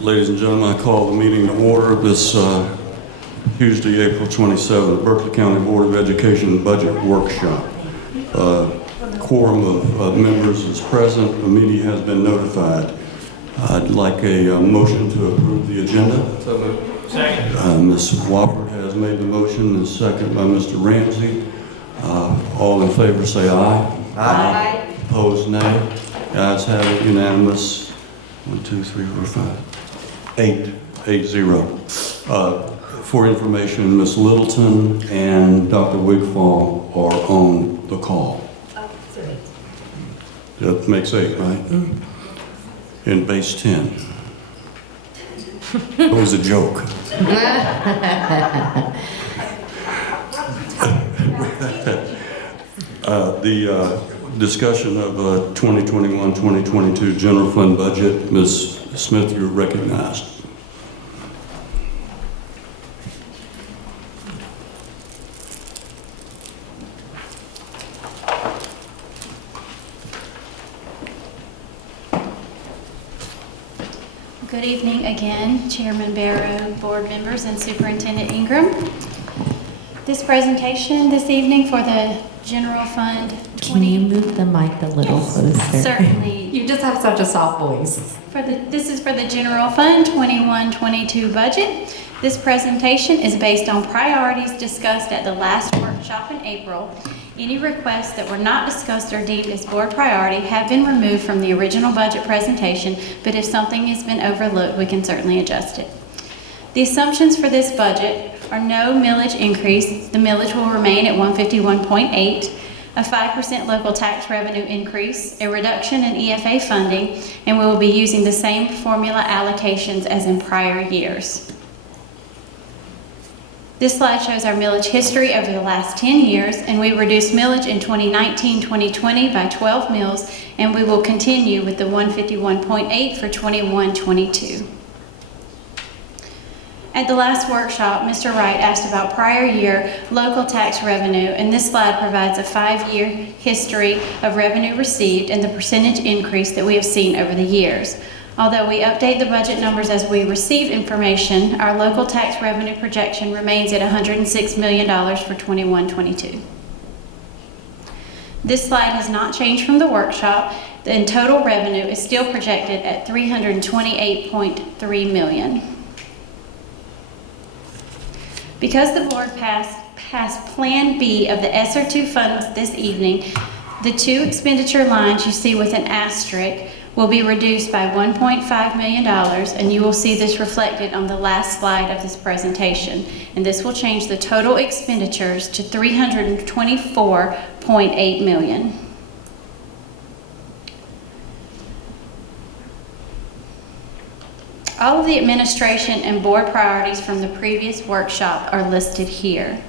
Ladies and gentlemen, I call the meeting to order this Tuesday, April 27th, Berkeley County Board of Education Budget Workshop. Quorum of members is present. The meeting has been notified. I'd like a motion to approve the agenda. So moved. Second. Ms. Wofford has made the motion, and second by Mr. Ramsey. All in favor say aye. Aye. Opposed, nay. Ayes have it, unanimous. 1, 2, 3, 4, 5. 8-0. For information, Ms. Littleton and Dr. Wigfall are on the call. Oh, sorry. That makes 8, right? In base 10. It was a joke. The discussion of 2021-2022 general fund budget. Ms. Smith, you're recognized. Good evening again, Chairman Barrow, board members, and Superintendent Ingram. This presentation this evening for the general fund. Can you move the mic a little closer? Certainly. You just have such a soft voice. This is for the general fund 21-22 budget. This presentation is based on priorities discussed at the last workshop in April. Any requests that were not discussed or deemed as board priority have been removed from the original budget presentation, but if something has been overlooked, we can certainly adjust it. The assumptions for this budget are no millage increase. The millage will remain at 151.8, a 5% local tax revenue increase, a reduction in EFA funding, and we will be using the same formula allocations as in prior years. This slide shows our millage history over the last 10 years, and we reduced millage in 2019-2020 by 12 mills, and we will continue with the 151.8 for 21-22. At the last workshop, Mr. Wright asked about prior year local tax revenue, and this slide provides a 5-year history of revenue received and the percentage increase that we have seen over the years. Although we update the budget numbers as we receive information, our local tax revenue projection remains at $106 million for 21-22. This slide has not changed from the workshop, and total revenue is still projected at $328.3 million. Because the board passed Plan B of the ESSER 2 funds this evening, the 2 expenditure lines you see with an asterisk will be reduced by $1.5 million, and you will see this reflected on the last slide of this presentation. And this will change the total expenditures to $324.8 million. All of the administration and board priorities from the previous workshop are listed here.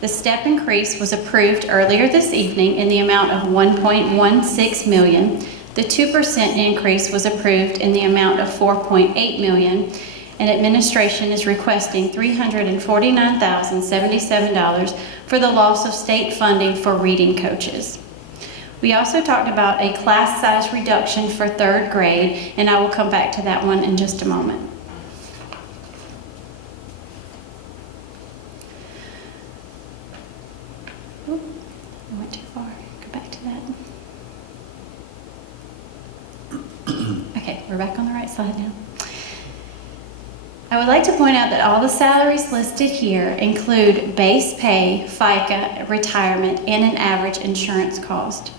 The step increase was approved earlier this evening in the amount of $1.16 million. The 2% increase was approved in the amount of $4.8 million, and administration is requesting $349,077 for the loss of state funding for reading coaches. We also talked about a class size reduction for 3rd grade, and I will come back to that one in just a moment. Oop, I went too far. Go back to that. Okay, we're back on the right slide now. I would like to point out that all the salaries listed here include base pay, FICA, retirement, and an average insurance cost.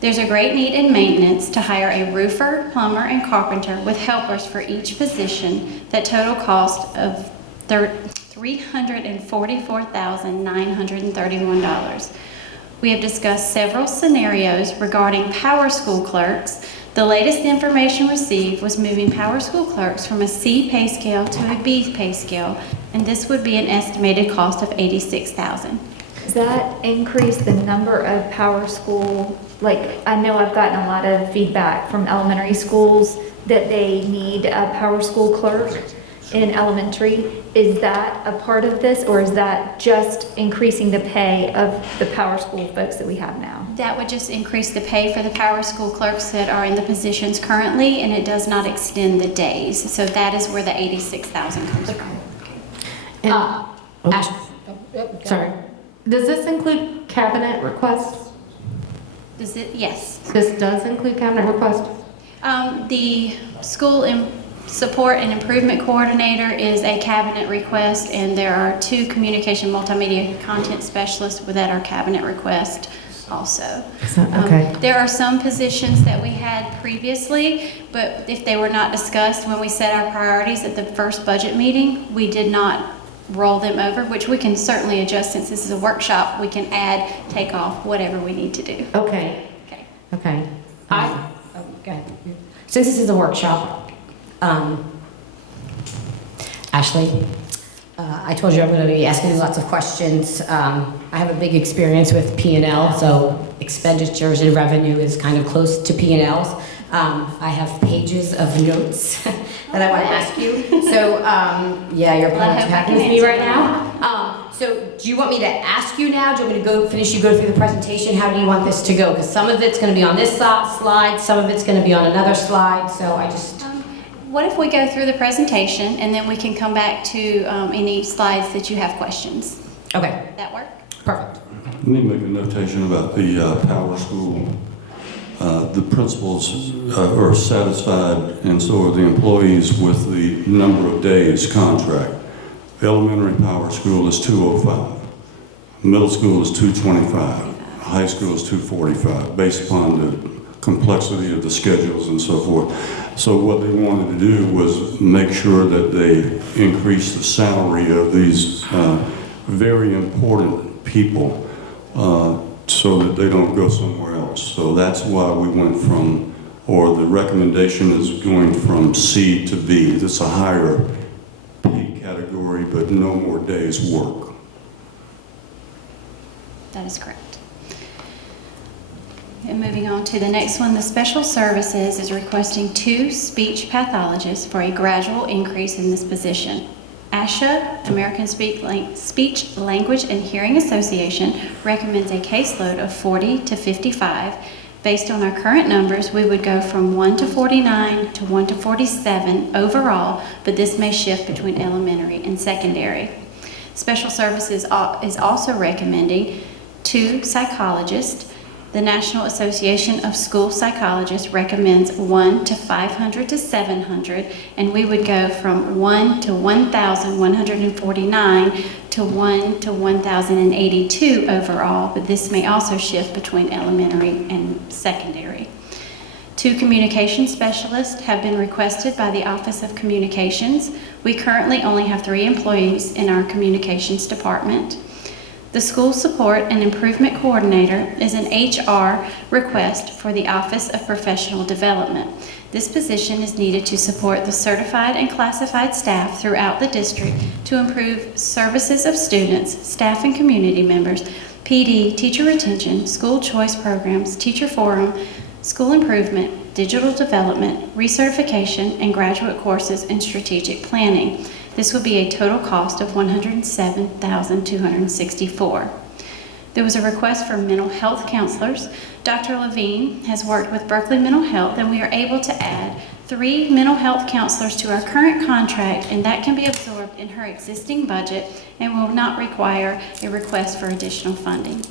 There's a great need in maintenance to hire a roofer, plumber, and carpenter with helpers for each position that total cost of $344,931. We have discussed several scenarios regarding power school clerks. The latest information received was moving power school clerks from a C pay scale to a B pay scale, and this would be an estimated cost of $86,000. Does that increase the number of power school? Like, I know I've gotten a lot of feedback from elementary schools that they need a power school clerk. in elementary. Is that a part of this, or is that just increasing the pay of the Power School folks that we have now? That would just increase the pay for the Power School clerks that are in the positions currently, and it does not extend the days. So that is where the 86,000 comes from. Ash- Sorry. Does this include cabinet requests? Does it? Yes. This does include cabinet requests? The school support and improvement coordinator is a cabinet request, and there are 2 communication multimedia content specialists that are cabinet request also. Okay. There are some positions that we had previously, but if they were not discussed when we set our priorities at the first budget meeting, we did not roll them over, which we can certainly adjust. Since this is a workshop, we can add, take off, whatever we need to do. Okay. Okay. Okay. Okay. Since this is a workshop, Ashley, I told you I'm going to be asking you lots of questions. I have a big experience with P&L, so expenditures and revenue is kind of close to P&Ls. I have pages of notes that I want to ask you. So, yeah, you're probably too happy with me right now. So, do you want me to ask you now? Do you want me to go through the presentation? How do you want this to go? Because some of it's going to be on this slide, some of it's going to be on another slide. So I just... What if we go through the presentation and then we can come back to any slides that you have questions? Okay, That work? perfect. Let me make a notation about the Power School. The principals are satisfied, and so are the employees, with the number of days contract. Elementary Power School is 205. Middle school is 225. High school is 245, based upon the complexity of the schedules and so forth. So what they wanted to do was make sure that they increase the salary of these very important people so that they don't go somewhere else. So that's why we went from, or the recommendation is going from C to B. That's a higher pay category, but no more days work. That is correct. And moving on to the next one, the Special Services is requesting 2 speech pathologists for a gradual increase in this position. ASHA, American Speech, Language and Hearing Association, recommends a caseload of 40 to 55. Based on our current numbers, we would go from 1 to 49 to 1 to 47 overall, but this may shift between elementary and secondary. Special Services is also recommending 2 psychologists. The National Association of School Psychologists recommends 1 to 500 to 700, and we would go from 1 to 1,149 to 1 to 1,082 overall, but this may also shift between elementary and secondary. 2 communication specialists have been requested by the Office of Communications. We currently only have 3 employees in our communications department. The School Support and Improvement Coordinator is an HR request for the Office of Professional Development. This position is needed to support the certified and classified staff throughout the district to improve services of students, staff and community members, PD, teacher retention, school choice programs, teacher forum, school improvement, digital development, recertification, and graduate courses in strategic planning. This would be a total cost of $107,264. There was a request for mental health counselors. Dr. Levine has worked with Berkeley Mental Health, and we are able to add 3 mental health counselors to our current contract, and that can be absorbed in her existing budget and will not require a request for additional funding.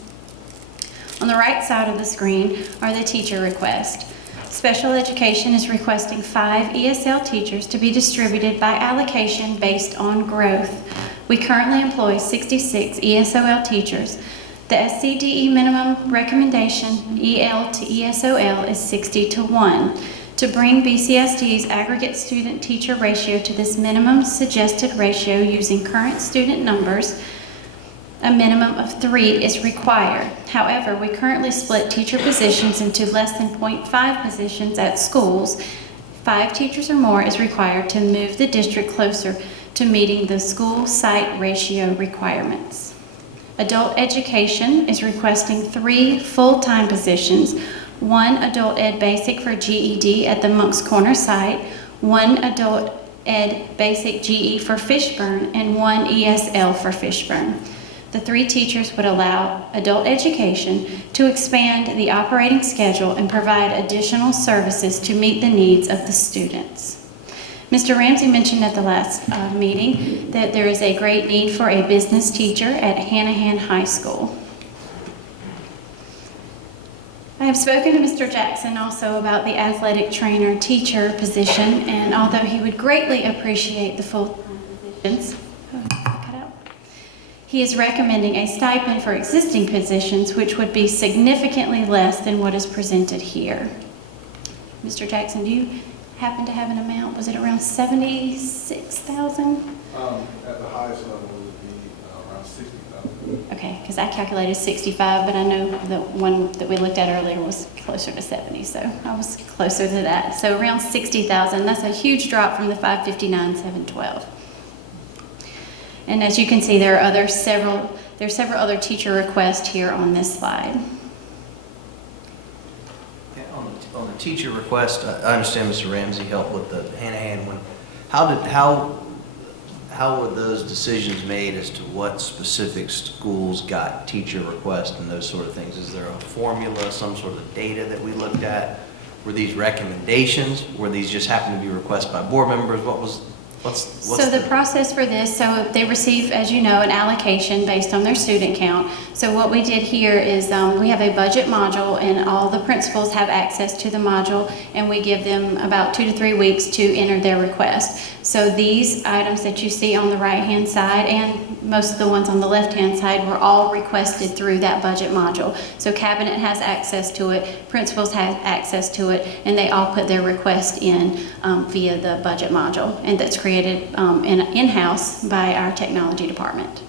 On the right side of the screen are the teacher requests. Special Education is requesting 5 ESL teachers to be distributed by allocation based on growth. We currently employ 66 ESOL teachers. The SCDE minimum recommendation, EL to ESOL, is 60 to 1. To bring BCSD's aggregate student-teacher ratio to this minimum suggested ratio using current student numbers, a minimum of 3 is required. However, we currently split teacher positions into less than 0.5 positions at schools. 5 teachers or more is required to move the district closer to meeting the school site ratio requirements. Adult Education is requesting 3 full-time positions, 1 Adult Ed Basic for GED at the Moncks Corner site, 1 Adult Ed Basic GE for Fishburne, and 1 ESL for Fishburne. The 3 teachers would allow adult education to expand the operating schedule and provide additional services to meet the needs of the students. Mr. Ramsey mentioned at the last meeting that there is a great need for a business teacher at Hanahan High School. I have spoken to Mr. Jackson also about the athletic trainer teacher position, and although he would greatly appreciate the full-time positions, he is recommending a stipend for existing positions, which would be significantly less than what is presented here. Mr. Jackson, do you happen to have an amount? Was it around $76,000? At the highest level, it would be around $60,000. Okay, because I calculated 65, but I know the one that we looked at earlier was closer to 70, so I was closer to that. So around 60,000. That's a huge drop from the 559,712. And as you can see, there are several other teacher requests here on this slide. Yeah, on the teacher request, I understand Mr. Ramsey helped with the Hanahan one. How were those decisions made as to what specific schools got teacher requests and those sort of things? Is there a formula, some sort of data that we looked at? Were these recommendations? Were these just happened to be requests by board members? So the process for this, so they receive, as you know, an allocation based on their student count. So what we did here is we have a budget module, and all the principals have access to the module, and we give them about 2 to 3 weeks to enter their request. So these items that you see on the right-hand side and most of the ones on the left-hand side were all requested through that budget module. So cabinet has access to it, principals have access to it, and they all put their request in via the budget module, and that's created in-house by our technology department.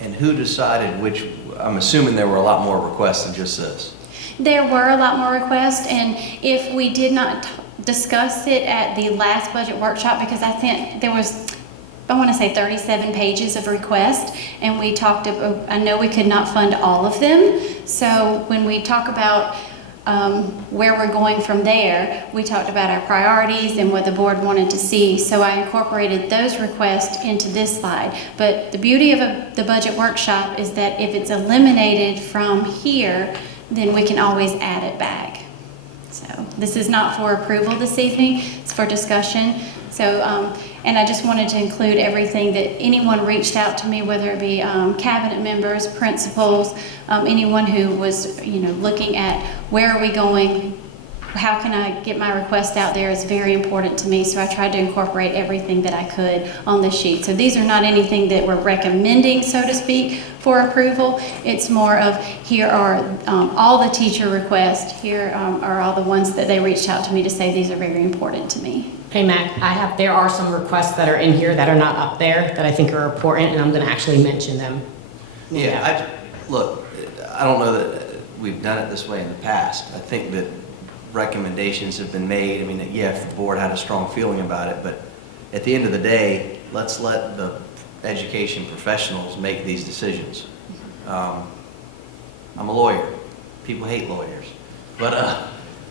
And who decided which? I'm assuming there were a lot more requests than just this. There were a lot more requests, and if we did not discuss it at the last budget workshop, because I think there was, I want to say 37 pages of requests, and we talked about, I know we could not fund all of them, so when we talk about where we're going from there, we talked about our priorities and what the board wanted to see, so I incorporated those requests into this slide. But the beauty of the budget workshop is that if it's eliminated from here, then we can always add it back. So this is not for approval this evening, it's for discussion. So, and I just wanted to include everything that anyone reached out to me, whether it be cabinet members, principals, anyone who was, looking at where are we going, how can I get my request out there is very important to me. So I tried to incorporate everything that I could on this sheet. So these are not anything that we're recommending, so to speak, for approval. It's more of here are all the teacher requests. Here are all the ones that they reached out to me to say these are very important to me. Hey Matt, there are some requests that are in here that are not up there that I think are important, and I'm going to actually mention them. Yeah, I don't know that we've done it this way in the past. I think that recommendations have been made. I mean, yeah, if the board had a strong feeling about it, but at the end of the day, let's let the education professionals make these decisions. I'm a lawyer. People hate lawyers, but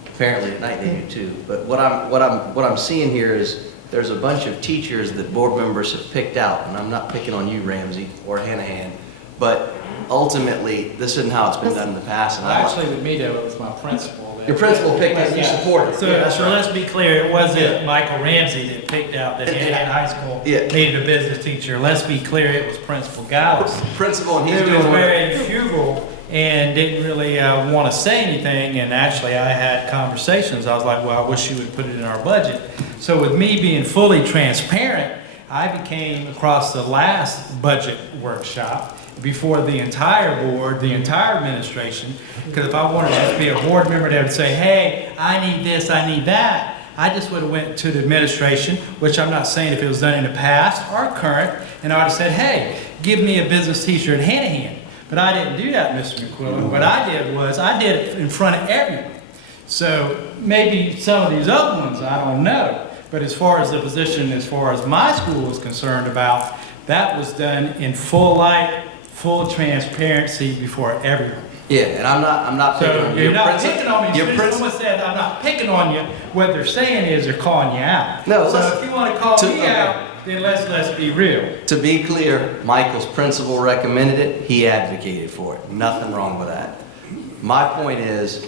apparently at night they do too. But what I'm seeing here is there's a bunch of teachers that board members have picked out, and I'm not picking on you, Ramsey or Hanahan, but ultimately this isn't how it's been done in the past. And Actually, with me, though, it was my principal. Your principal picked it, you supported it. So, Yeah, that's so right. let's be clear, it wasn't Michael Ramsey that picked out that Hanahan High School Yeah. needed a business teacher. Let's be clear, it was Principal Gallus. Principal, and he's He doing was what- very frugal and didn't really want to say anything, and actually I had conversations. I was like, well, I wish you would put it in our budget. So with me being fully transparent, I became across the last budget workshop before the entire board, the entire administration, because if I wanted to be a board member that would say, hey, I need this, I need that, I just would have went to the administration, which I'm not saying if it was done in the past or current, and I would have said, hey, give me a business teacher at Hanahan. But I didn't do that, Mr. McQuillan. What I did was I did it in front of everyone. So maybe some of these other ones, I don't know. But as far as the position, as far as my school was concerned about, that was done in full light, full transparency before everyone. Yeah, and I'm not picking So on you're not princi- picking on me. As your soon as princi- someone said, I'm not picking on you, what they're saying is they're calling you out. No, So listen, if you want to call me okay. out, then let's be real. To be clear, Michael's principal recommended it, he advocated for it. Nothing wrong with that. My point is,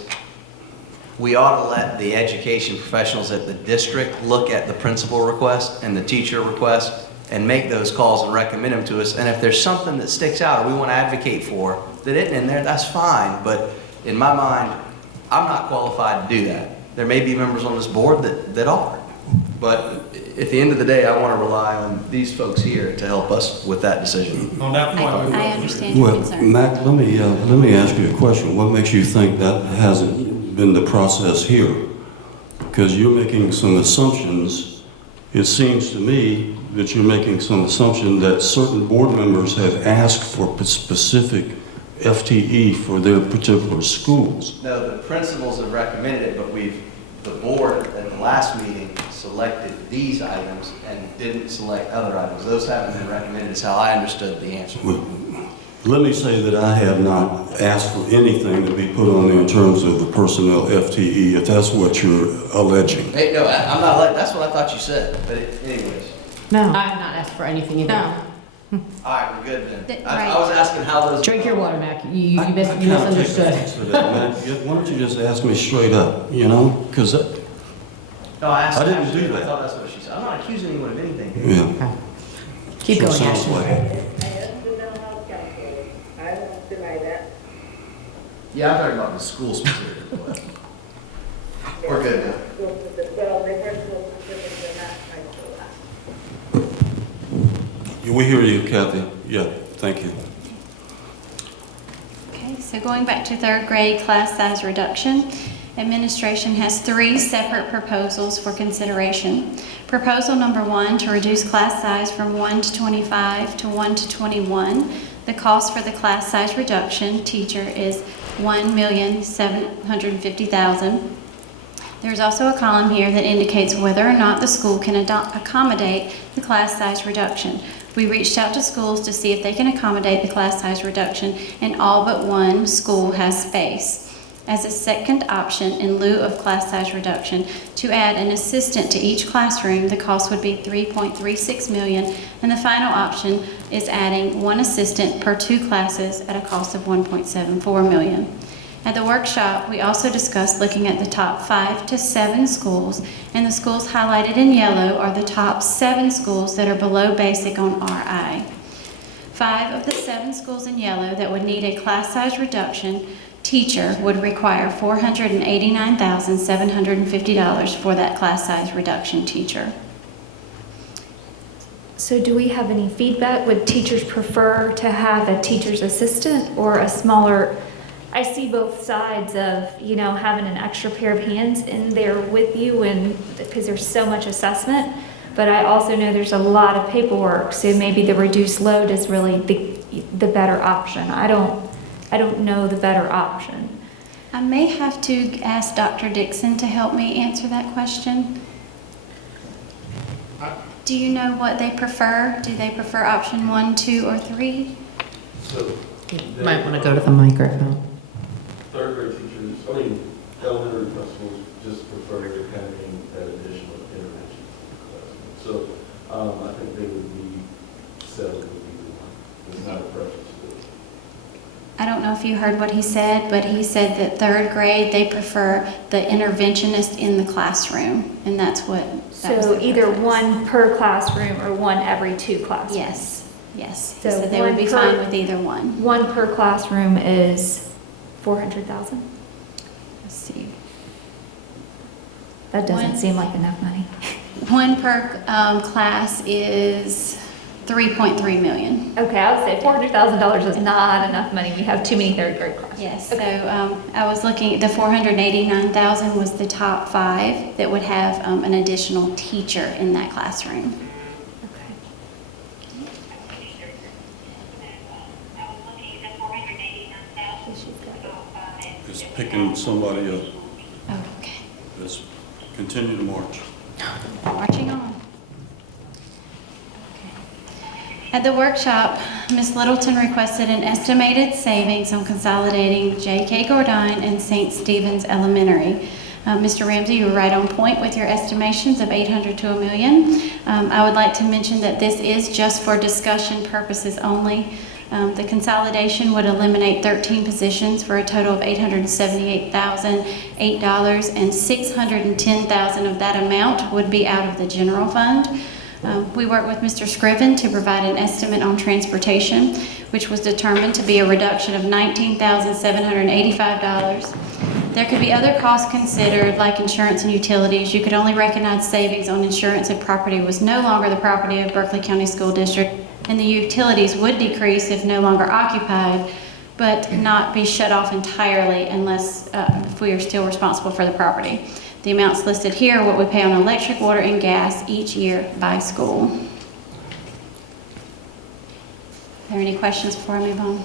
we ought to let the education professionals at the district look at the principal request and the teacher request and make those calls and recommend them to us. And if there's something that sticks out or we want to advocate for that isn't in there, that's fine. But in my mind, I'm not qualified to do that. There may be members on this board that are. But at the end of the day, I want to rely on these folks here to help us with that decision. On that point, I understand your Well, concern. Mac, let me ask you a question. What makes you think that hasn't been the process here? Because you're making some assumptions. It seems to me that you're making some assumption that certain board members have asked for specific FTE for their particular schools. No, the principals have recommended it, but the board at the last meeting selected these items and didn't select other items. Those haven't been recommended, is how I understood the answer. Well, let me say that I have not asked for anything to be put on there in terms of the personnel FTE, if that's what you're alleging. Hey, no, I'm not like, that's what I thought you said, but anyways. No. I have not asked for anything either. No. All right, we're good then. Right. I was asking how those. Drink your water, Mac. You I can't misunderstood. answer that, man. Why don't you just ask me straight up, you know? Because, No, I asked. I didn't Ashley, do and that. I thought that's what she said. I'm not accusing anyone of anything. yeah. Keep Sure going, sounds Ashley. like it. Yeah, I'm talking about the school specific. We're good now. We hear you, Kathy. Yeah, thank you. Okay, so going back to third grade class size reduction, administration has 3 separate proposals for consideration. Proposal number 1, to reduce class size from 1 to 25 to 1 to 21. The cost for the class size reduction teacher is $1,750,000. There's also a column here that indicates whether or not the school can accommodate the class size reduction. We reached out to schools to see if they can accommodate the class size reduction, and all but one school has space. As a second option, in lieu of class size reduction, to add an assistant to each classroom, the cost would be $3.36 million, and the final option is adding 1 assistant per 2 classes at a cost of $1.74 million. At the workshop, we also discussed looking at the top 5 to 7 schools, and the schools highlighted in yellow are the top 7 schools that are below basic on RI. 5 of the 7 schools in yellow that would need a class size reduction teacher would require $489,750 for that class size reduction teacher. So do we have any feedback? Would teachers prefer to have a teacher's assistant or a smaller? I see both sides of, having an extra pair of hands in there with you, and because there's so much assessment, but I also know there's a lot of paperwork, so maybe the reduced load is really the better option. I don't know the better option. I may have to ask Dr. Dixon to help me answer that question. Do you know what they prefer? Do they prefer option 1, 2, or 3? So. You might want to go to the microphone. Third grade teachers, elementary principals just prefer having that additional intervention. So, I think they would be settled with either one. It's not a preference. I don't know if you heard what he said, but he said that third grade, they prefer the interventionist in the classroom, and that's what. that was So their either preference. 1 per classroom or 1 every 2 classrooms? Yes, yes. He So said they would be 1 fine per- with either one. 1 per classroom is 400,000? Let's see. That doesn't 1 seem like enough money. 1 per class is 3.3 million. Okay, I would say $400,000 is not enough money. We have too many third grade classes. Yes, Okay. so I was looking, the 489,000 was the top 5 that would have an additional teacher in that classroom. Okay. It's picking somebody up. Oh, okay. Let's continue to march. Marching on. At the workshop, Ms. Littleton requested an estimated savings on consolidating J.K. Gordine and St. Stephen's Elementary. Mr. Ramsey, you were right on point with your estimations of 800 to $1 million. I would like to mention that this is just for discussion purposes only. The consolidation would eliminate 13 positions for a total of $878,008, and $610,000 of that amount would be out of the general fund. We worked with Mr. Scriven to provide an estimate on transportation, which was determined to be a reduction of $19,785. There could be other costs considered, like insurance and utilities. You could only recognize savings on insurance if property was no longer the property of Berkeley County School District, and the utilities would decrease if no longer occupied, but not be shut off entirely unless if we are still responsible for the property. The amounts listed here are what we pay on electric, water, and gas each year by school. Are there any questions before I move on?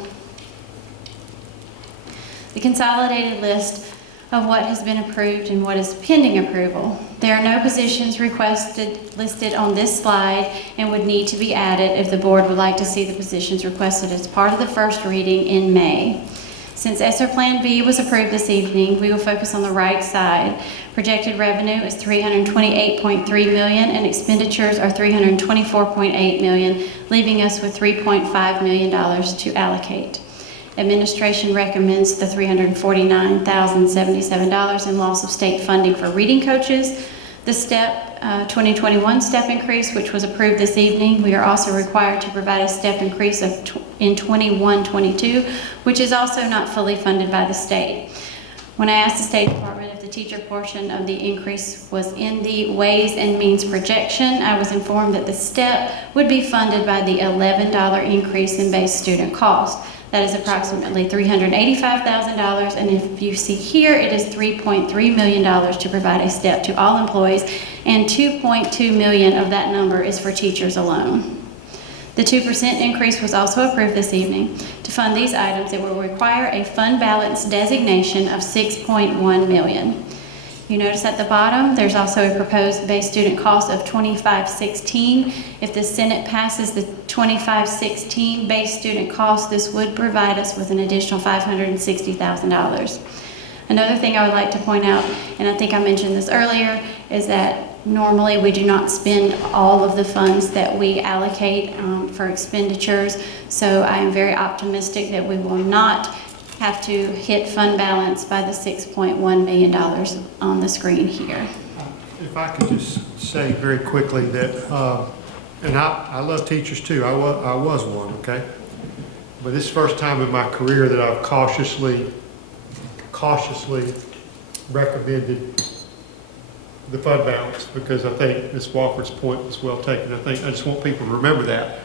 The consolidated list of what has been approved and what is pending approval. There are no positions listed on this slide and would need to be added if the board would like to see the positions requested as part of the first reading in May. Since ESSER Plan B was approved this evening, we will focus on the right side. Projected revenue is $328.3 million and expenditures are $324.8 million, leaving us with $3.5 million to allocate. Administration recommends the $349,077 in loss of state funding for reading coaches. The step 2021 step increase, which was approved this evening, we are also required to provide a step increase in 21-22, which is also not fully funded by the state. When I asked the State Department if the teacher portion of the increase was in the Ways and Means projection, I was informed that the step would be funded by the $11 increase in base student cost. That is approximately $385,000, and if you see here, it is $3.3 million to provide a step to all employees, and $2.2 million of that number is for teachers alone. The 2% increase was also approved this evening. To fund these items, it will require a fund balance designation of $6.1 million. You notice at the bottom, there's also a proposed base student cost of $25.16. If the Senate passes the $25.16 base student cost, this would provide us with an additional $560,000. Another thing I would like to point out, and I think I mentioned this earlier, is that normally we do not spend all of the funds that we allocate for expenditures. So I am very optimistic that we will not have to hit fund balance by the $6.1 million on the screen here. If I could just say very quickly that, and I love teachers too, I was one, okay? But this is the first time in my career that I've cautiously recommended the fund balance, because I think Ms. Wofford's point was well taken. I just want people to remember that.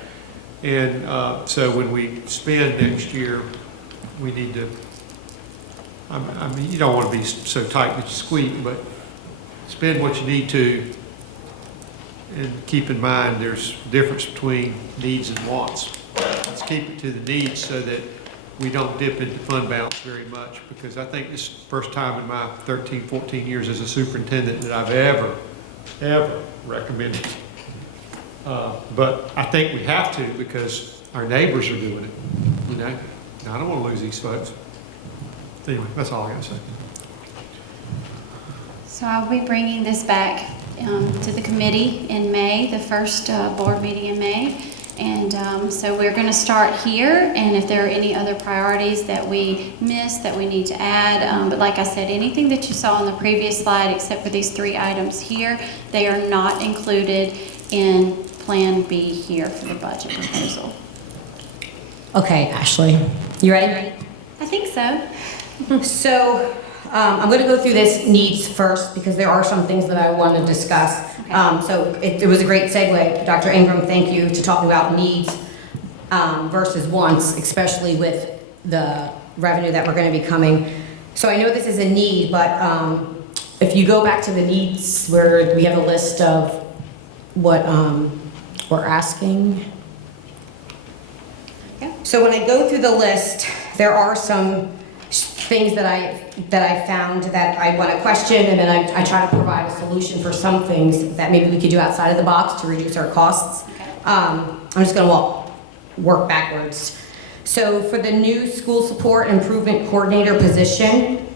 And so when we spend next year, we need to, I mean, you don't want to be so tight that you squeak, but spend what you need to, and keep in mind there's a difference between needs and wants. Let's keep it to the needs so that we don't dip into fund balance very much, because I think this is the first time in my 13, 14 years as a superintendent that I've ever recommended. But I think we have to, because our neighbors are doing it, you know? I don't want to lose these folks. Anyway, that's all I got to say. So I'll be bringing this back to the committee in May, the first board meeting in May. And so we're going to start here, and if there are any other priorities that we missed that we need to add, but like I said, anything that you saw on the previous slide except for these 3 items here, they are not included in Plan B here for the budget proposal. Okay, Ashley, you ready? I think so. So I'm going to go through this needs first, because there are some things that I want to discuss. Okay. So it was a great segue, Dr. Ingram, thank you, to talk about needs versus wants, especially with the revenue that we're going to be coming. So I know this is a need, but if you go back to the needs where we have a list of what we're asking. Yeah. So when I go through the list, there are some things that I found that I want to question, and then I try to provide a solution for some things that maybe we could do outside of the box to reduce our costs. I'm just going to walk work backwards. So for the new school support improvement coordinator position,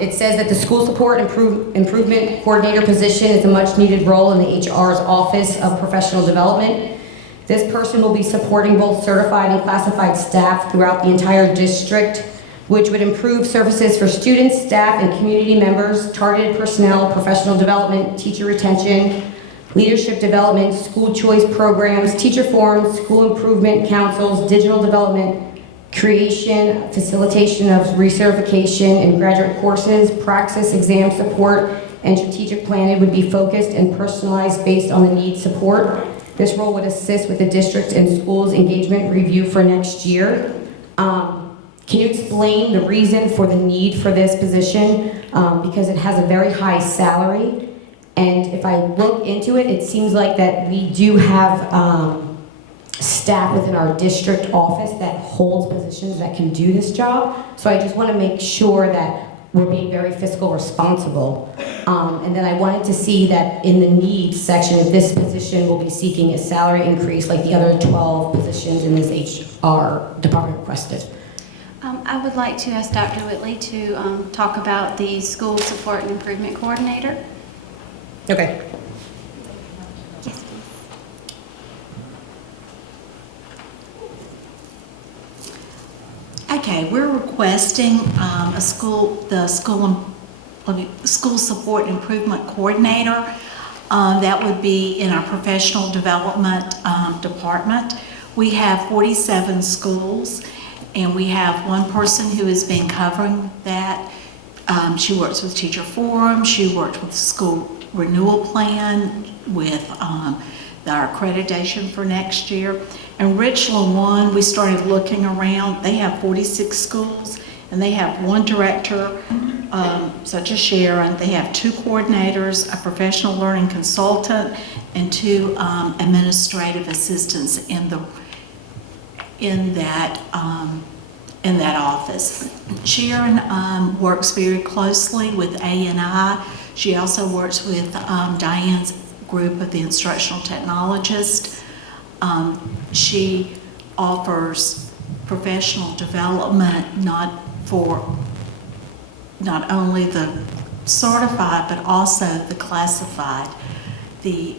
it says that the school support improvement coordinator position is a much-needed role in the HR's Office of Professional Development. This person will be supporting both certified and classified staff throughout the entire district, which would improve services for students, staff, and community members, targeted personnel, professional development, teacher retention, leadership development, school choice programs, teacher forums, school improvement councils, digital development, creation, facilitation of recertification and graduate courses, praxis, exam support, and strategic planning would be focused and personalized based on the need support. This role would assist with the district and schools engagement review for next year. Can you explain the reason for the need for this position? Because it has a very high salary, and if I look into it, it seems like that we do have staff within our district office that holds positions that can do this job. So I just want to make sure that we're being very fiscal responsible. And then I wanted to see that in the needs section, this position will be seeking a salary increase like the other 12 positions in this HR department requested. I would like to ask Dr. Whitley to talk about the school support and improvement coordinator. Okay. Yes, please. Okay, we're requesting the school support improvement coordinator. That would be in our professional development department. We have 47 schools, and we have one person who has been covering that. She works with Teacher Forum. She worked with the school renewal plan, with our accreditation for next year. And Richland 1, we started looking around. They have 46 schools, and they have one director, such as Sharon. They have 2 coordinators, a professional learning consultant, and 2 administrative assistants in that office. Sharon works very closely with A&I. She also works with Diane's group of the instructional technologists. She offers professional development not only the certified but also the classified. The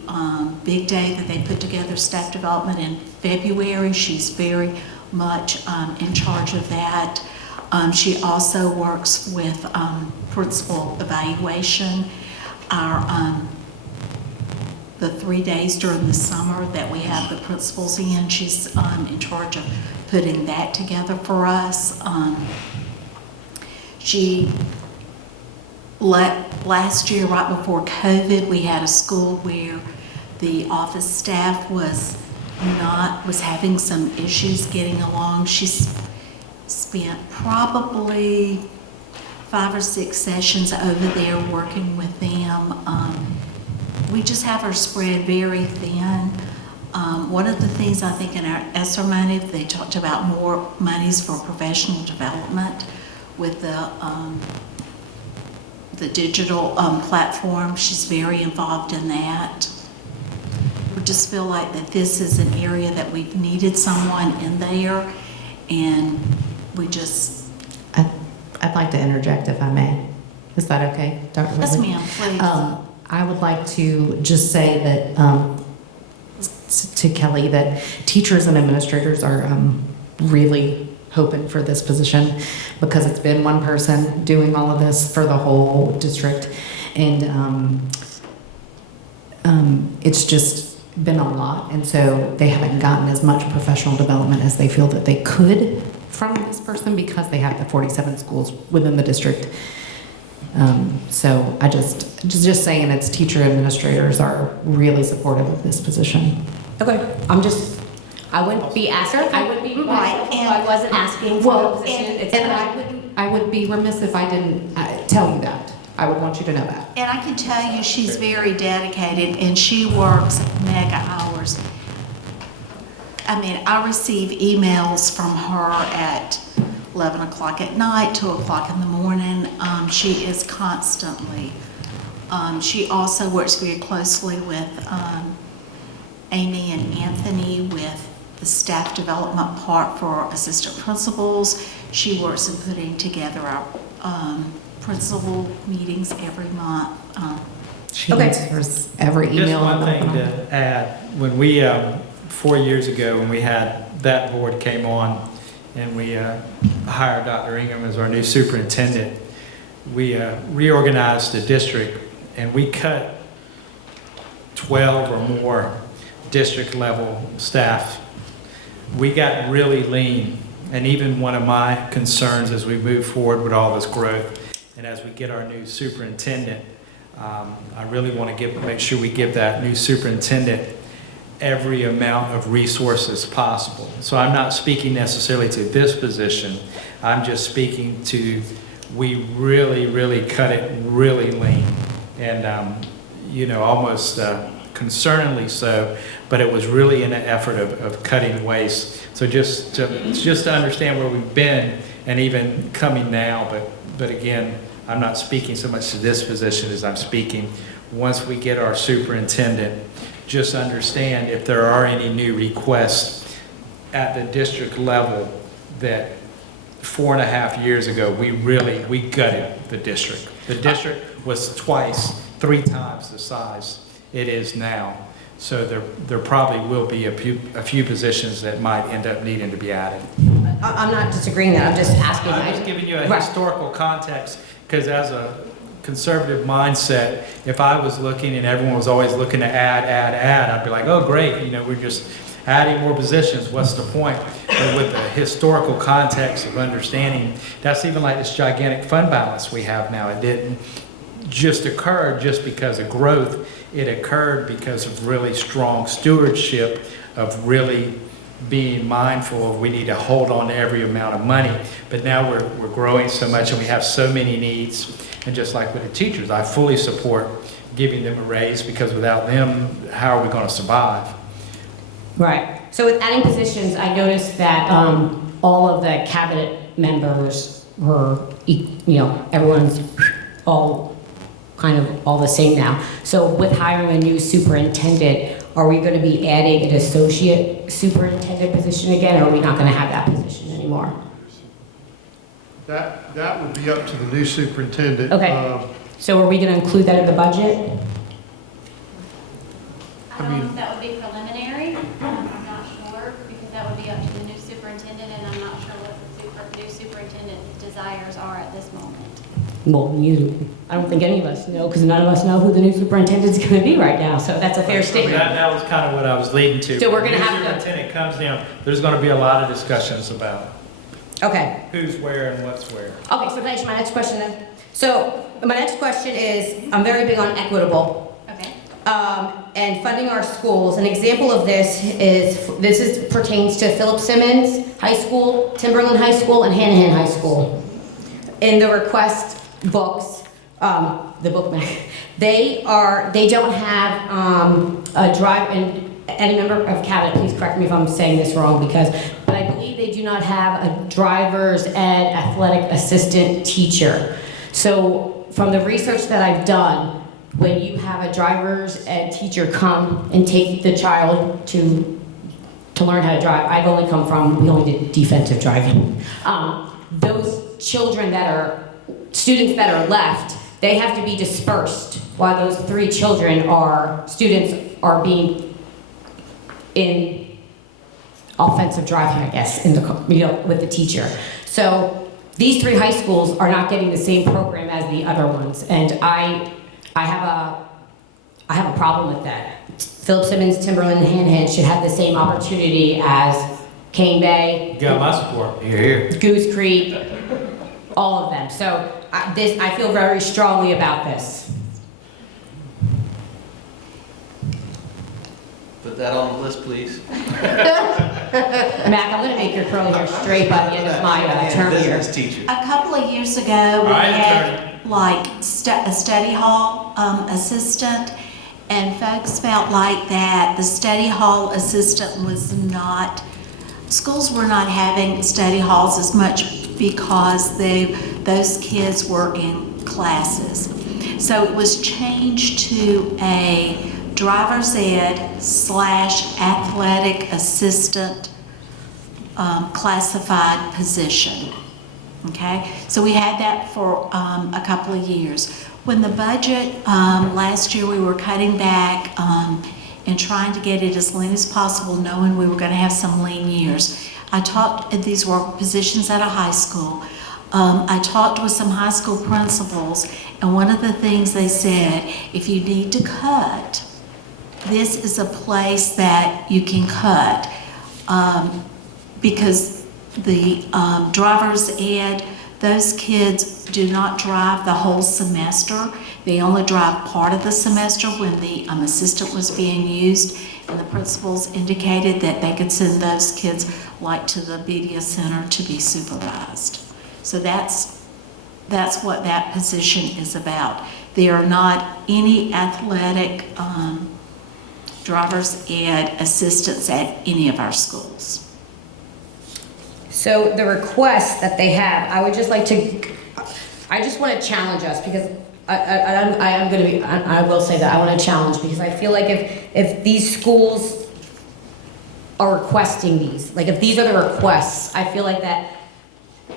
big day that they put together staff development in February, she's very much in charge of that. She also works with principal evaluation. The 3 days during the summer that we have the principals in, she's in charge of putting that together for us. Last year, right before COVID, we had a school where the office staff was having some issues getting along. She spent probably 5 or 6 sessions over there working with them. We just have her spread very thin. One of the things I think in our ESSER money, they talked about more monies for professional development with the digital platform. She's very involved in that. We just feel like that this is an area that we've needed someone in there, and we just... I'd like to interject if I may. Is that okay, Dr. Yes, Whitley? ma'am, please. I would like to just say that to Kelly that teachers and administrators are really hoping for this position because it's been one person doing all of this for the whole district, and it's just been a lot, and so they haven't gotten as much professional development as they feel that they could from this person because they have the 47 schools within the district. So I just saying it's teacher administrators are really supportive of this position. Okay, I wouldn't be asking, I would be Right, myself if I wasn't asking for the position. And I would be remiss if I didn't tell you that. I would want you to know that. And I can tell you she's very dedicated, and she works mega hours. I mean, I receive emails from her at 11 o'clock at night, 2 o'clock in the morning. She is constantly. She also works very closely with Amy and Anthony with the staff development part for assistant principals. She works in putting together our principal meetings every month. She Okay. answers every Just email. one on thing that. to add, when we, 4 years ago, when we had, that board came on and we hired Dr. Ingham as our new superintendent, we reorganized the district and we cut 12 or more district level staff. We got really lean, and even one of my concerns as we move forward with all this growth and as we get our new superintendent, I really want to make sure we give that new superintendent every amount of resources possible. So I'm not speaking necessarily to this position. I'm just speaking to, we really cut it really lean and, almost concerningly so, but it was really in an effort of cutting waste. So just to understand where we've been and even coming now, but again, I'm not speaking so much to this position as I'm speaking, once we get our superintendent, just understand if there are any new requests at the district level that 4.5 years ago, we gutted the district. The district was 3 times the size it is now. So there probably will be a few positions that might end up needing to be added. I'm not disagreeing that, I'm just asking. I'm just giving you a Right. historical context, because as a conservative mindset, if I was looking and everyone was always looking to add, I'd be like, oh, great, we're just adding more positions, what's the point? But with the historical context of understanding, that's even like this gigantic fund balance we have now. It didn't just occur just because of growth. It occurred because of really strong stewardship, of really being mindful of we need to hold on to every amount of money. But now we're growing so much and we have so many needs. And just like with the teachers, I fully support giving them a raise, because without them, how are we going to survive? Right. So with adding positions, I noticed that all of the cabinet members were, everyone's all kind of all the same now. So with hiring a new superintendent, are we going to be adding an associate superintendent position again, or are we not going to have that position anymore? That would be up to the new superintendent. Okay. So are we going to include that in the budget? I don't know if that would be preliminary. I'm not sure, because that would be up to the new superintendent, and I'm not sure what the new superintendent's desires are at this moment. Well, I don't think any of us know, because none of us know who the new superintendent's going to be right now, so that's a fair statement. That was kind of what I was leading to. So we're gonna When the have to- superintendent comes down, there's going to be a lot of discussions about Okay. who's where and what's where. Okay, so can I ask my next question then? So my next question is, I'm very big on equitable. Okay. And funding our schools. An example of this pertains to Philip Simmons High School, Timberland High School, and Hanahan High School. In the request books, the book bag, they don't have a drive, and any member of cabinet, please correct me if I'm saying this wrong, but I believe they do not have a driver's ed athletic assistant teacher. So from the research that I've done, when you have a driver's ed teacher come and take the child to learn how to drive, we only did defensive driving. Those children students that are left, they have to be dispersed while those 3 students are being in offensive driving, I guess, with the teacher. So these 3 high schools are not getting the same program as the other ones, and I have a problem with that. Philip Simmons, Timberland, and Hanahan should have the same opportunity as Cane Bay, You got my support. Here. Goose Creek, all of them. So I feel very strongly about this. Put that on the list, please. Mac, I'm gonna make your curly hair straight by the end of my term here. Business teacher. A couple of years ago, we All right, had like a study hall assistant, and folks felt like that the study hall assistant was not, schools were not having study halls as much because those kids were in classes. So it was changed to a driver's ed / athletic assistant classified position. Okay, so we had that for a couple of years. When the budget, last year we were cutting back and trying to get it as lean as possible, knowing we were going to have some lean years. These were positions at a high school. I talked with some high school principals, and one of the things they said, if you need to cut, this is a place that you can cut, because the driver's ed, those kids do not drive the whole semester. They only drive part of the semester when the assistant was being used, and the principals indicated that they could send those kids like to the BDS center to be supervised. So that's what that position is about. There are not any athletic driver's ed assistants at any of our schools. So the request that they have, I would just like to, I just want to challenge us, because I will say that I want to challenge, because I feel like if these schools are requesting these, like if these are the requests, I feel like that,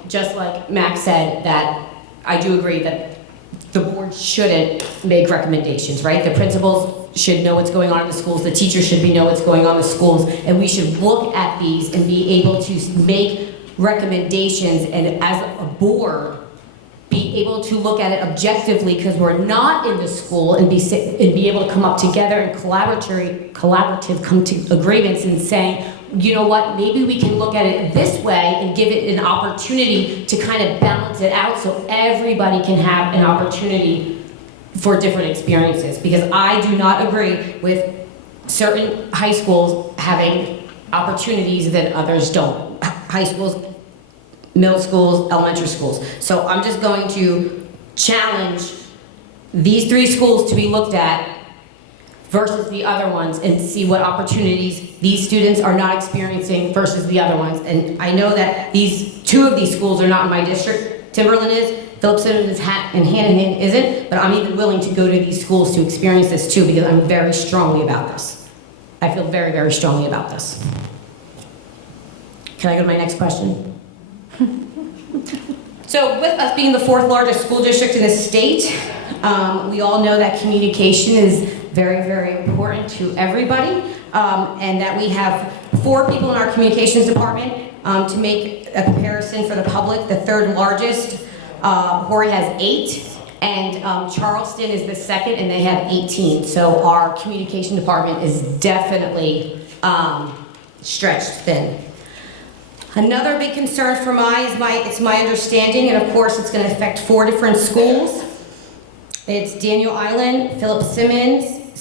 just like Max said, that I do agree that the board shouldn't make recommendations, right? The principals should know what's going on in the schools, the teachers should know what's going on in the schools, and we should look at these and be able to make recommendations, and as a board, be able to look at it objectively, because we're not in the school, and be able to come up together and collaborative come to agreements and saying, you know what, maybe we can look at it this way and give it an opportunity to kind of balance it out so everybody can have an opportunity for different experiences. Because I do not agree with certain high schools having opportunities that others don't. High schools, middle schools, elementary schools. So I'm just going to challenge these 3 schools to be looked at versus the other ones, and see what opportunities these students are not experiencing versus the other ones. And I know that 2 of these schools are not in my district. Timberland is, Phillips Simmons is, and Hanahan isn't, but I'm even willing to go to these schools to experience this too, because I'm very strongly about this. I feel very, very strongly about this. Can I go to my next question? So with us being the 4th largest school district in the state, we all know that communication is very, very important to everybody, and that we have 4 people in our communications department. To make a comparison for the public, the 3rd largest, Horry has 8, and Charleston is the 2nd, and they have 18. So our communication department is definitely stretched thin. Another big concern for it's my understanding, and of course it's going to affect 4 different schools. It's Daniel Island, Phillips Simmons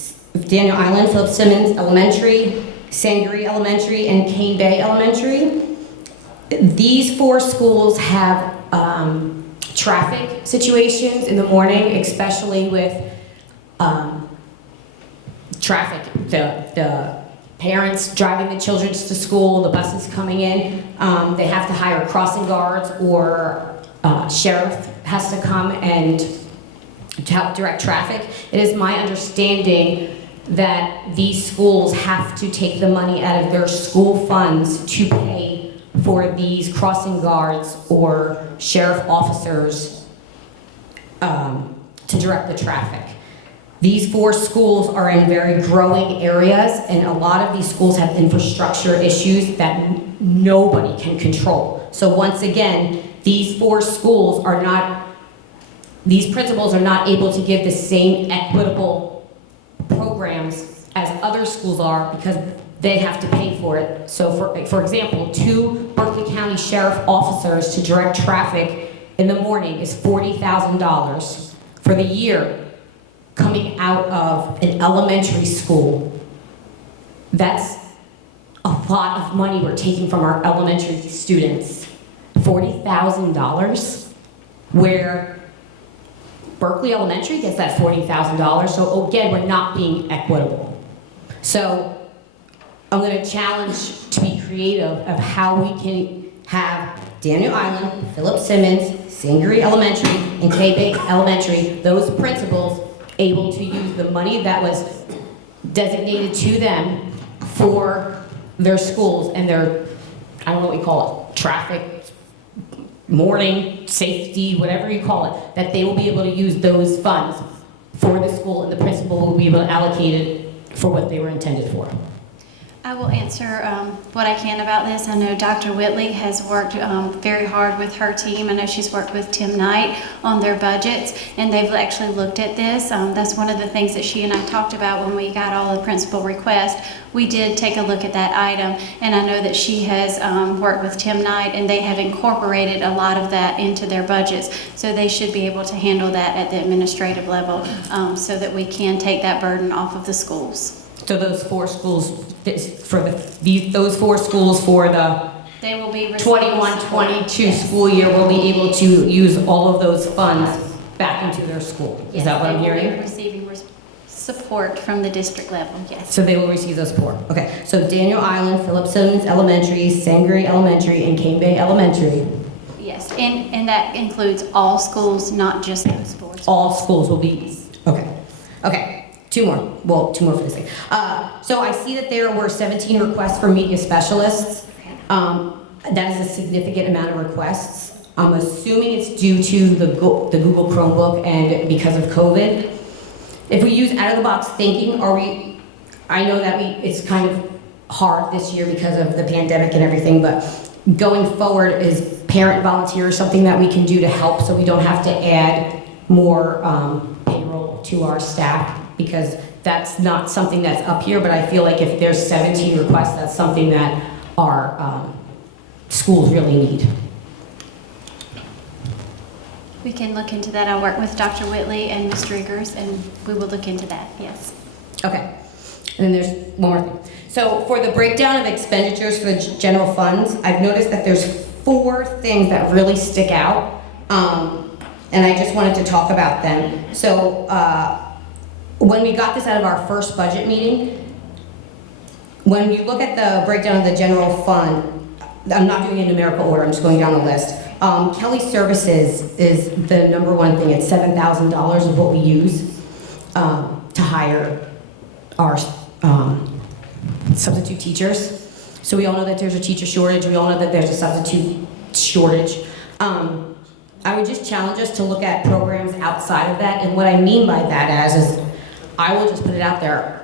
Elementary, Sangaree Elementary, and Cane Bay Elementary. These 4 schools have traffic situations in the morning, especially with traffic. The parents driving the children to school, the buses coming in, they have to hire crossing guards, or sheriff has to come and to help direct traffic. It is my understanding that these schools have to take the money out of their school funds to pay for these crossing guards or sheriff officers to direct the traffic. These 4 schools are in very growing areas, and a lot of these schools have infrastructure issues that nobody can control. So once again, these 4 schools are not, these principals are not able to give the same equitable programs as other schools are, because they have to pay for it. So for example, 2 Berkeley County Sheriff officers to direct traffic in the morning is $40,000 for the year, coming out of an elementary school. That's a lot of money we're taking from our elementary students. $40,000, where Berkeley Elementary gets that $40,000. So again, we're not being equitable. So I'm going to challenge to be creative of how we can have Daniel Island, Phillips Simmons, Sangaree Elementary, and K Bay Elementary, those principals able to use the money that was designated to them for their schools and their I don't know what you call it, traffic, morning, safety, whatever you call it, that they will be able to use those funds for the school and the principal will be able to allocate it for what they were intended for. I will answer what I can about this. I know Dr. Whitley has worked very hard with her team. I know she's worked with Tim Knight on their budgets, and they've actually looked at this. That's one of the things that she and I talked about when we got all the principal requests. We did take a look at that item, and I know that she has worked with Tim Knight, and they have incorporated a lot of that into their budgets. So they should be able to handle that at the administrative level so that we can take that burden off of the schools. So those 4 schools, those 4 schools for the They will be receiving 21-22 yes. school year will be able to use all of those funds back into their school. Is Yes, that what I'm They will hearing? be receiving support from the district level, yes. So they will receive those 4. Okay, so Daniel Island, Philip Simmons Elementary, Sangre Elementary, and Cane Bay Elementary. Yes, and that includes all schools, not just those 4. All schools will be, okay. Okay, 2 more. Well, 2 more for this thing. So I see that there were 17 requests for media specialists. That is a significant amount of requests. I'm assuming it's due to the Google Chromebook and because of COVID. If we use out-of-the-box thinking, I know that it's kind of hard this year because of the pandemic and everything, but going forward, is parent volunteer something that we can do to help so we don't have to add more payroll to our staff? Because that's not something that's up here, but I feel like if there's 17 requests, that's something that our schools really need. We can look into that. I'll work with Dr. Whitley and Ms. Driggers, and we will look into that, yes. Okay, and then there's one more thing. So for the breakdown of expenditures for the general funds, I've noticed that there's 4 things that really stick out, and I just wanted to talk about them. So when we got this out of our first budget meeting, when you look at the breakdown of the general fund, I'm not doing it in numerical order, I'm just going down the list. Kelly Services is the #1 thing. It's $7,000 of what we use to hire our substitute teachers. So we all know that there's a teacher shortage. We all know that there's a substitute shortage. I would just challenge us to look at programs outside of that. And what I mean by that is I will just put it out there.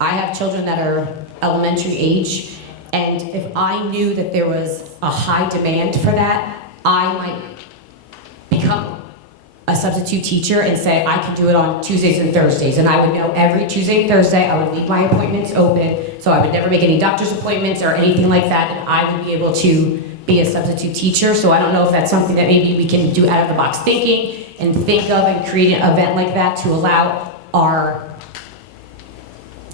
I have children that are elementary age, and if I knew that there was a high demand for that, I might become a substitute teacher and say I can do it on Tuesdays and Thursdays. And I would know every Tuesday and Thursday I would leave my appointments open, so I would never make any doctor's appointments or anything like that, and I would be able to be a substitute teacher. So I don't know if that's something that maybe we can do out of the box thinking and think of and create an event like that to allow our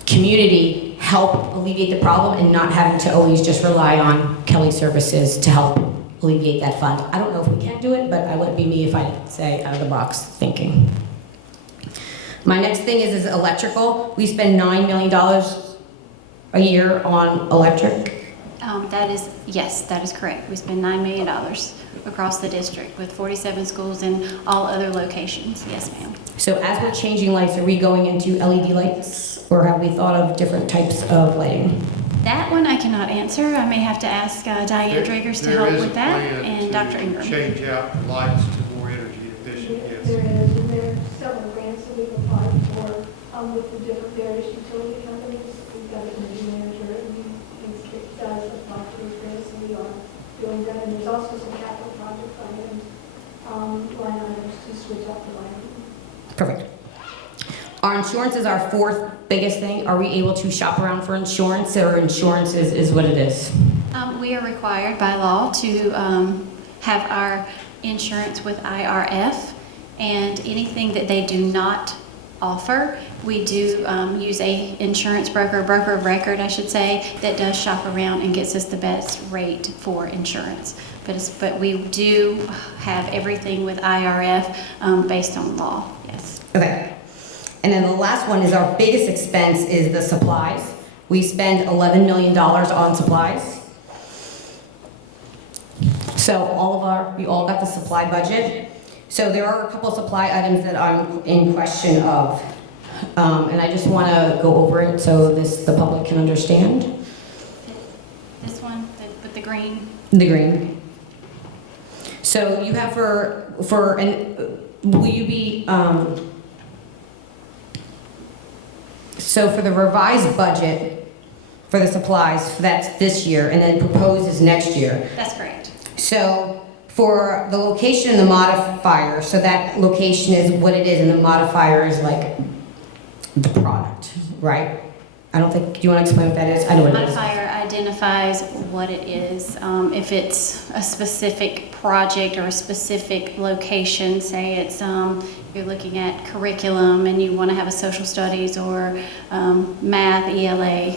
community help alleviate the problem and not having to always just rely on Kelly Services to help alleviate that fund. I don't know if we can do it, but I wouldn't be me if I didn't say out of the box thinking. My next thing is electrical. We spend $9 million a year on electric. Yes, that is correct. We spend $9 million across the district with 47 schools and all other locations. Yes, ma'am. So as we're changing lights, are we going into LED lights, or have we thought of different types of lighting? That one I cannot answer. I may have to ask Diane Driggers to help with that, and Dr. Ingram. Change out the lights to more energy efficient, yes. There is, and there are several grants that we've applied for with the different various utility companies. We've got an energy manager, and he does apply for those grants, and we are doing that. And there's also some capital project items, line items to switch out the lighting. Perfect. Our insurance is our 4th biggest thing. Are we able to shop around for insurance, or insurance is what it is? We are required by law to have our insurance with IRF, and anything that they do not offer, we do use a insurance broker of record, I should say, that does shop around and gets us the best rate for insurance. But we do have everything with IRF based on law, yes. Okay. And then the last one is our biggest expense is the supplies. We spend $11 million on supplies. So we all got the supply budget. So there are a couple of supply items that I'm in question of. And I just want to go over it so the public can understand. This one, with green. The green. So you have will you be, so for the revised budget for the supplies, that's this year, and then proposed is next year. That's correct. So for the location and the modifier, so that location is what it is, and the modifier is like the product, right? I don't think, do you want to explain what that is? I know what it is. Modifier identifies what it is. If it's a specific project or a specific location, say it's, you're looking at curriculum and you want to have a social studies or math, ELA.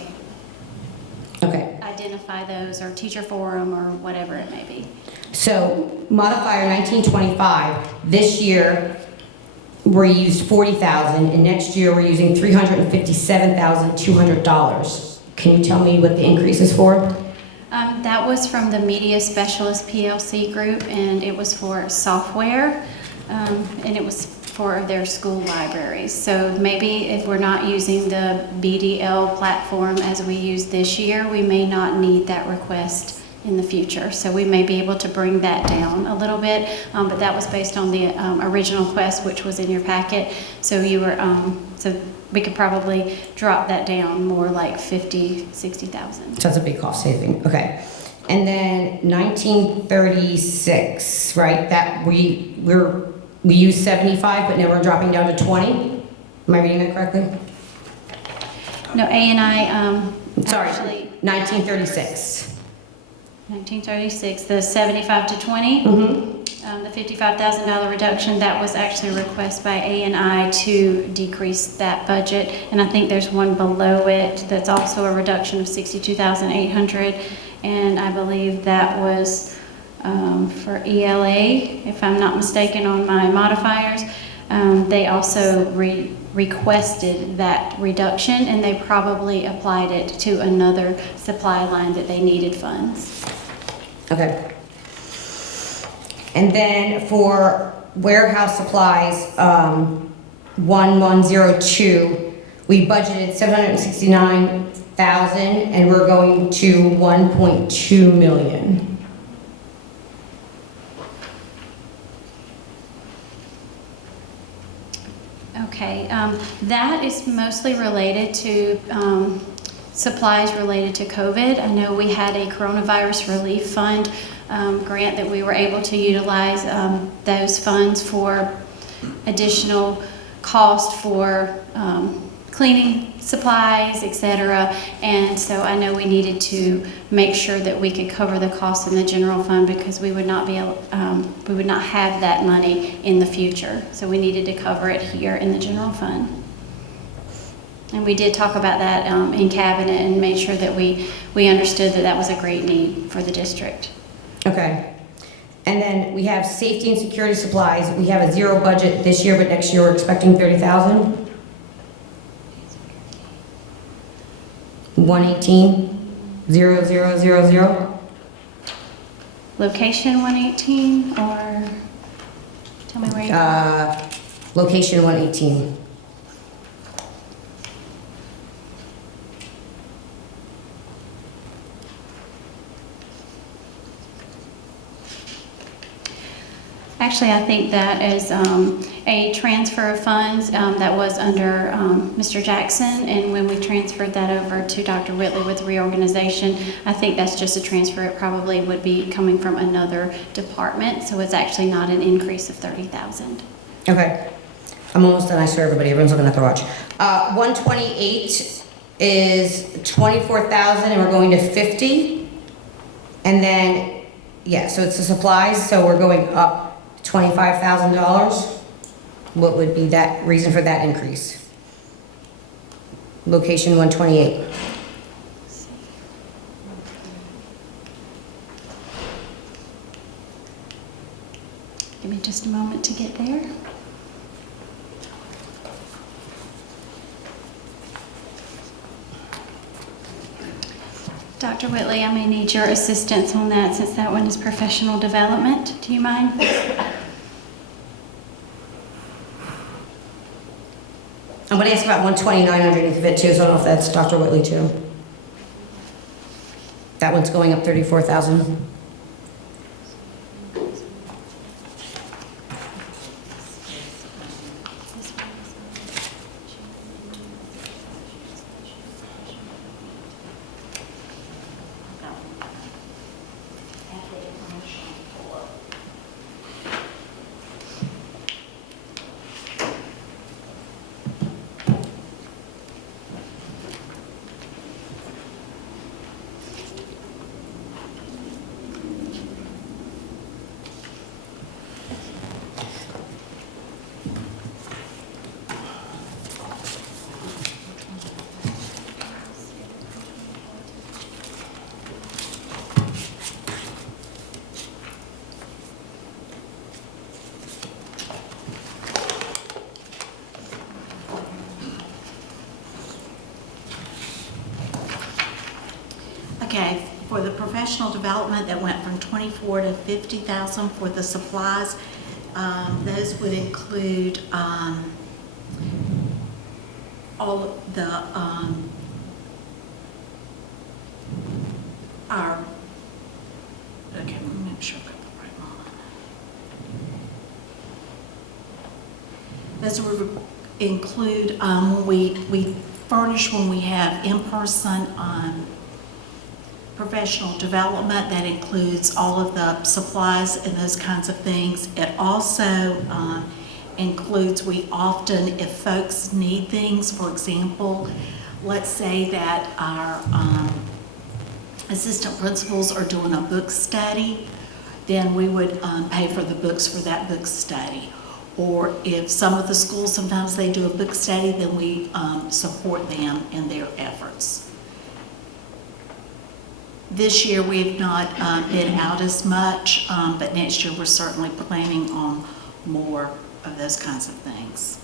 Okay. Identify those, or teacher forum, or whatever it may be. So modifier 1925, this year we're used $40,000, and next year we're using $357,200. Can you tell me what the increase is for? That was from the Media Specialist PLC group, and it was for software, and it was for their school libraries. So maybe if we're not using the BDL platform as we use this year, we may not need that request in the future. So we may be able to bring that down a little bit, but that was based on the original request, which was in your packet. So you were, so we could probably drop that down more like 50, 60,000. So that's a big cost saving, okay. And then 1936, right, that we used 75, but now we're dropping down to 20? Am I reading that correctly? No, A&I Sorry, actually, 1936. 1936, the 75 to 20, the $55,000 reduction, that was actually a request by A&I to decrease that budget. And I think there's one below it that's also a reduction of $62,800. And I believe that was for ELA, if I'm not mistaken on my modifiers. They also requested that reduction, and they probably applied it to another supply line that they needed funds. Okay. And then for warehouse supplies, 1102, we budgeted 769,000, and we're going to 1.2 million. Okay, that is mostly related to supplies related to COVID. I know we had a coronavirus relief fund grant that we were able to utilize those funds for additional cost for cleaning supplies, etc. And so I know we needed to make sure that we could cover the costs in the general fund, because we would not have that money in the future. So we needed to cover it here in the general fund. And we did talk about that in cabinet and made sure that we understood that that was a great need for the district. Okay. And then we have safety and security supplies. We have a zero budget this year, but next year we're expecting 30,000. 118, 0000. Location 118, or tell me where you are. Location 118. Actually, I think that is a transfer of funds that was under Mr. Jackson, and when we transferred that over to Dr. Whitley with reorganization, I think that's just a transfer. It probably would be coming from another department, so it's actually not an increase of 30,000. Okay. I'm almost done, I swear, everybody. Everyone's looking at their watch. 128 is 24,000, and we're going to 50. And then, yeah, so it's the supplies, so we're going up $25,000. What would be that reason for that increase? Location 128. Give me just a moment to get there. Dr. Whitley, I may need your assistance on that, since that one is professional development. Do you mind? I'm going to ask about 129 underneath of it too, so I don't know if that's Dr. Whitley too. That one's going up 34,000. Okay, for the professional development, that went from 24 to 50,000 for the supplies. Those would include all of the, okay, let me make sure I've got the right one. Those would include, we furnish when we have in-person professional development. That includes all of the supplies and those kinds of things. It also includes, we often, if folks need things, for example, let's say that our assistant principals are doing a book study, then we would pay for the books for that book study. Or if some of the schools, sometimes they do a book study, then we support them in their efforts. This year, we've not been out as much, but next year, we're certainly planning on more of those kinds of things.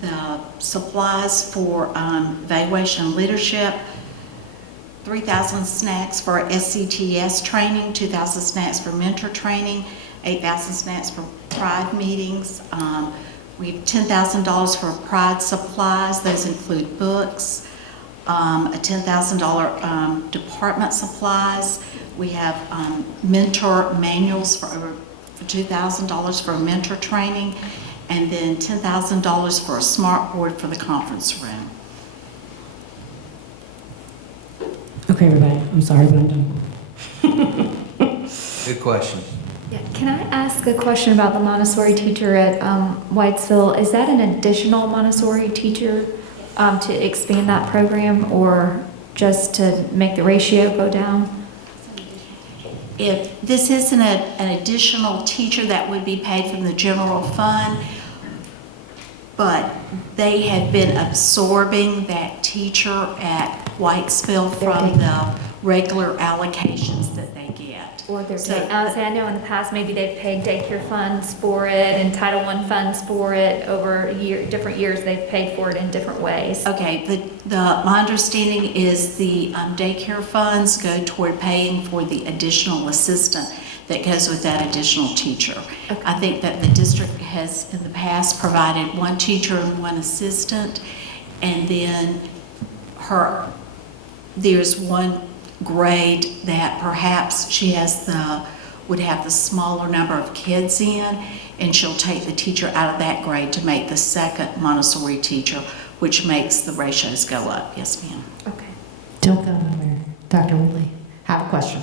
The supplies for evaluation and leadership, 3,000 snacks for SCTS training, 2,000 snacks for mentor training, 8,000 snacks for Pride meetings. We have $10,000 for Pride supplies. Those include books, a $10,000 department supplies. We have mentor manuals for $2,000 for mentor training, and then $10,000 for a smart board for the conference room. Okay, everybody, I'm sorry, but I'm done. Good question. Yeah, can I ask a question about the Montessori teacher at Whitesville? Is that an additional Montessori teacher to expand that program, or just to make the ratio go down? If this isn't an additional teacher that would be paid from the general fund, but they had been absorbing that teacher at Whitesville from the regular allocations that they get. Or they're So- I know in the past, maybe they've paid daycare funds for it and Title I funds for it over different years. They've paid for it in different ways. Okay, my understanding is the daycare funds go toward paying for the additional assistant that goes with that additional teacher. Okay. I think that the district has in the past provided one teacher and one assistant, and then there's one grade that perhaps she would have the smaller number of kids in, and she'll take the teacher out of that grade to make the second Montessori teacher, which makes the ratios go up. Yes, ma'am. Okay. Don't go nowhere. Dr. Woodley, have a question.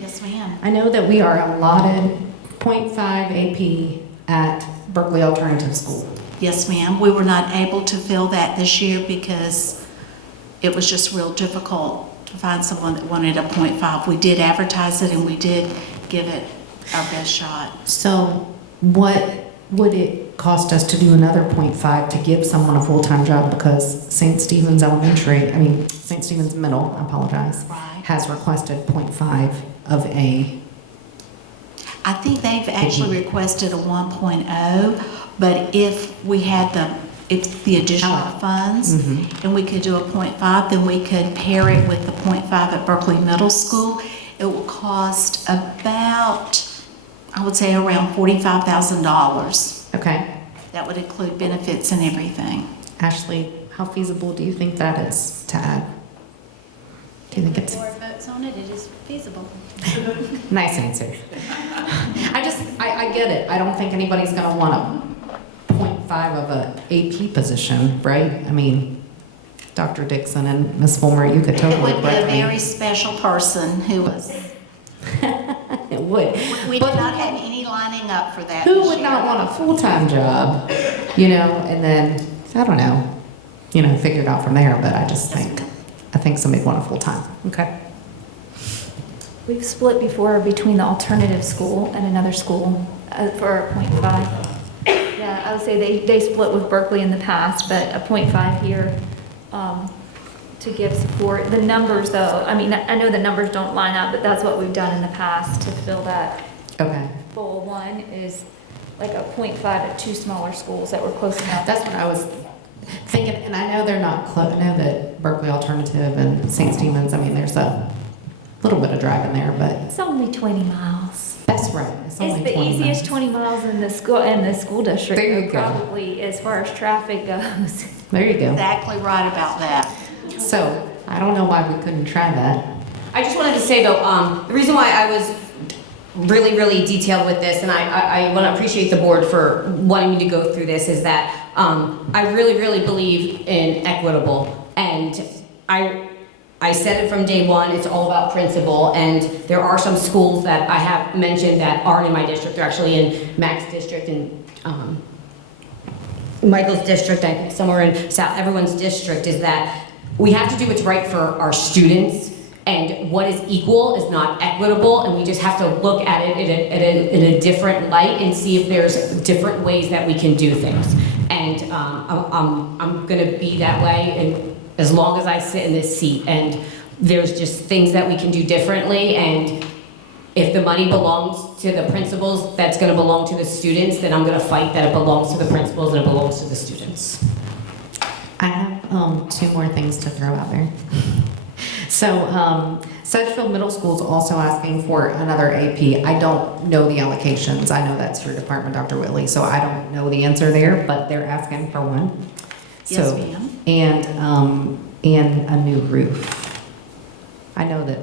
Yes, ma'am. I know that we are allotted 0.5 AP at Berkeley Alternative School. Yes, ma'am. We were not able to fill that this year because it was just real difficult to find someone that wanted a 0.5. We did advertise it and we did give it our best shot. So what would it cost us to do another 0.5 to give someone a full-time job? Because St. Stephen's St. Stephen's Middle, I apologize, Right. has requested 0.5 of a. I think they've actually requested a 1.0, But if we had the additional funds, and we could do a 0.5, then we could pair it with the 0.5 at Berkeley Middle School. It will cost about, I would say, around $45,000. Okay. That would include benefits and everything. Ashley, how feasible do you think that is to add? Do you think If it's the board votes on it, it is feasible. nice answer? I get it. I don't think anybody's going to want a 0.5 of a AP position, right? I mean, Dr. Dixon and Ms. Fulmer, you could It totally would be a correct me. very special person who was, It would. we But did not have any lining up for that who this would year. not want a full-time job, you know, and then, I don't know, you know, figure it out from there, but I just Yes, think, ma'am. I think somebody want a full-time. Okay. We've split before between the alternative school and another school for a 0.5. Yeah, I would say they split with Berkeley in the past, but a 0.5 here to give support. The numbers though, I mean, I know the numbers don't line up, but that's what we've done in the past to fill that Okay. full one is like a 0.5 at two smaller schools that were close enough. That's what I was thinking, and I know they're not close. I know that Berkeley Alternative and St. Stephen's, I mean, there's a little bit of drive in there, but It's only 20 miles. that's right. It's only It's the 20 easiest minutes. 20 miles in the school district. There you go. Probably as far as traffic goes. There you go. Exactly right about that. So, I don't know why we couldn't try that. I just wanted to say though, the reason why I was really, really detailed with this, and I want to appreciate the board for wanting me to go through this, is that I really, really believe in equitable. And I said it from day one, it's all about principle. And there are some schools that I have mentioned that aren't in my district. They're actually in Mac's district and Michael's district, I think somewhere in South, everyone's district, is that we have to do what's right for our students. And what is equal is not equitable, and we just have to look at it in a different light and see if there's different ways that we can do things. And I'm gonna be that way, and as long as I sit in this seat. And there's just things that we can do differently, and if the money belongs to the principals, that's gonna belong to the students, then I'm gonna fight that it belongs to the principals and it belongs to the students. I have two more things to throw out there. So, Sedgefield Middle School is also asking for another AP. I don't know the allocations. I know that's your department, Dr. Whitley, so I don't know the answer there, but they're asking for one. Yes, So, ma'am. and a new roof. I know that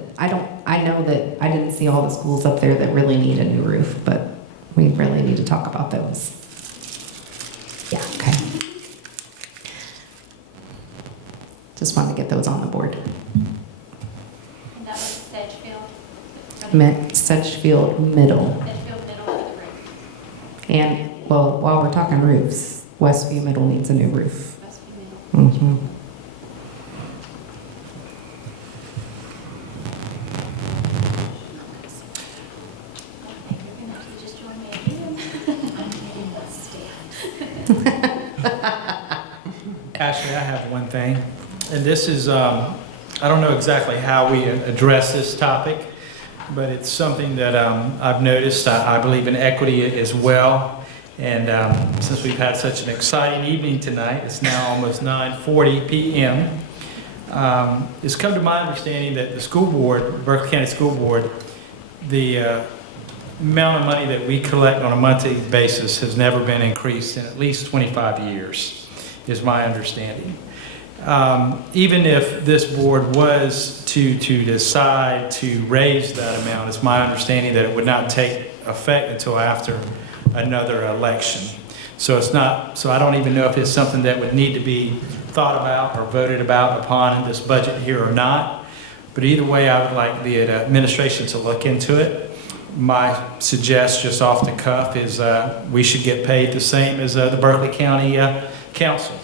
I didn't see all the schools up there that really need a new roof, but we really need to talk about those. Yeah, okay. Just wanted to get those on the board. And that was Sedgefield. Sedgefield Middle. Sedgefield Middle for the roof. And, well, while we're talking roofs, Westview Middle needs a new roof. Westview Middle. Mhm. Okay, you're gonna have to just join me again. Ashley, I have one thing, and this is, I don't know exactly how we address this topic, but it's something that I've noticed. I believe in equity as well, and since we've had such an exciting evening tonight, it's now almost 9:40 p.m. It's come to my understanding that the school board, Berkeley County School Board, the amount of money that we collect on a monthly basis has never been increased in at least 25 years, is my understanding. Even if this board was to decide to raise that amount, it's my understanding that it would not take effect until after another election. So it's not, so I don't even know if it's something that would need to be thought about or voted about upon in this budget here or not. But either way, I would like the administration to look into it. My suggestion, just off the cuff, is we should get paid the same as the Berkeley County Council.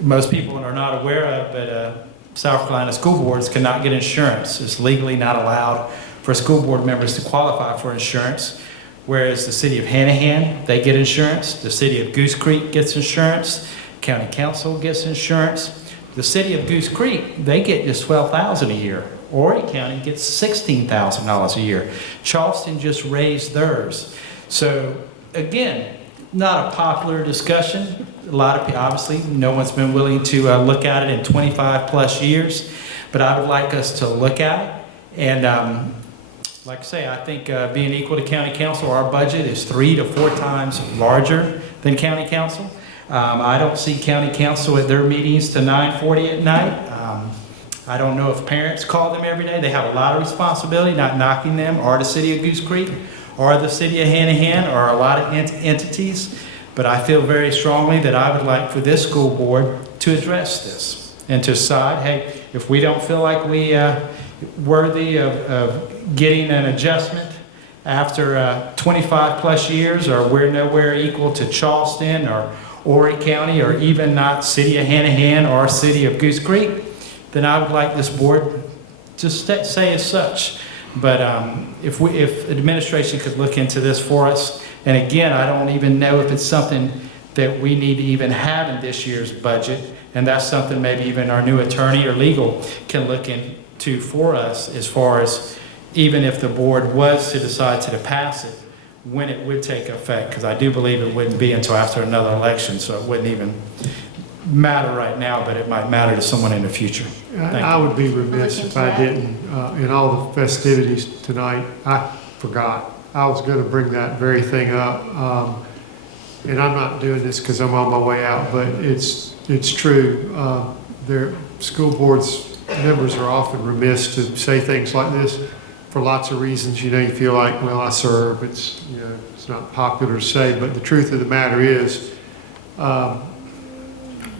Most people are not aware of, but South Carolina school boards cannot get insurance. It's legally not allowed for school board members to qualify for insurance, whereas the city of Hanahan, they get insurance. The city of Goose Creek gets insurance. County Council gets insurance. The city of Goose Creek, they get just $12,000 a year. Horry County gets $16,000 a year. Charleston just raised theirs. So again, not a popular discussion. A lot of people, obviously, no one's been willing to look at it in 25 plus years, but I would like us to look at it. And like I say, I think being equal to county council, our budget is 3 to 4 times larger than county council. I don't see county council at their meetings to 9:40 at night. I don't know if parents call them every day. They have a lot of responsibility, not knocking them, or the city of Goose Creek, or the city of Hanahan, or a lot of entities. But I feel very strongly that I would like for this school board to address this and to decide, hey, if we don't feel like we worthy of getting an adjustment after 25 plus years, or we're nowhere equal to Charleston or Horry County, or even not city of Hanahan or city of Goose Creek, then I would like this board to say as such. But if administration could look into this for us, and again, I don't even know if it's something that we need to even have in this year's budget, and that's something maybe even our new attorney or legal can look into for us, as far as even if the board was to decide to pass it, when it would take effect, because I do believe it wouldn't be until after another election, so it wouldn't even matter right now, but it might matter to someone in the future. I would be remiss if I didn't, in all the festivities tonight, I forgot. I was going to bring that very thing up. And I'm not doing this because I'm on my way out, but it's true. Their school boards members are often remiss to say things like this for lots of reasons. You know, you feel like, well, I serve. It's, you know, it's not popular to say, but the truth of the matter is,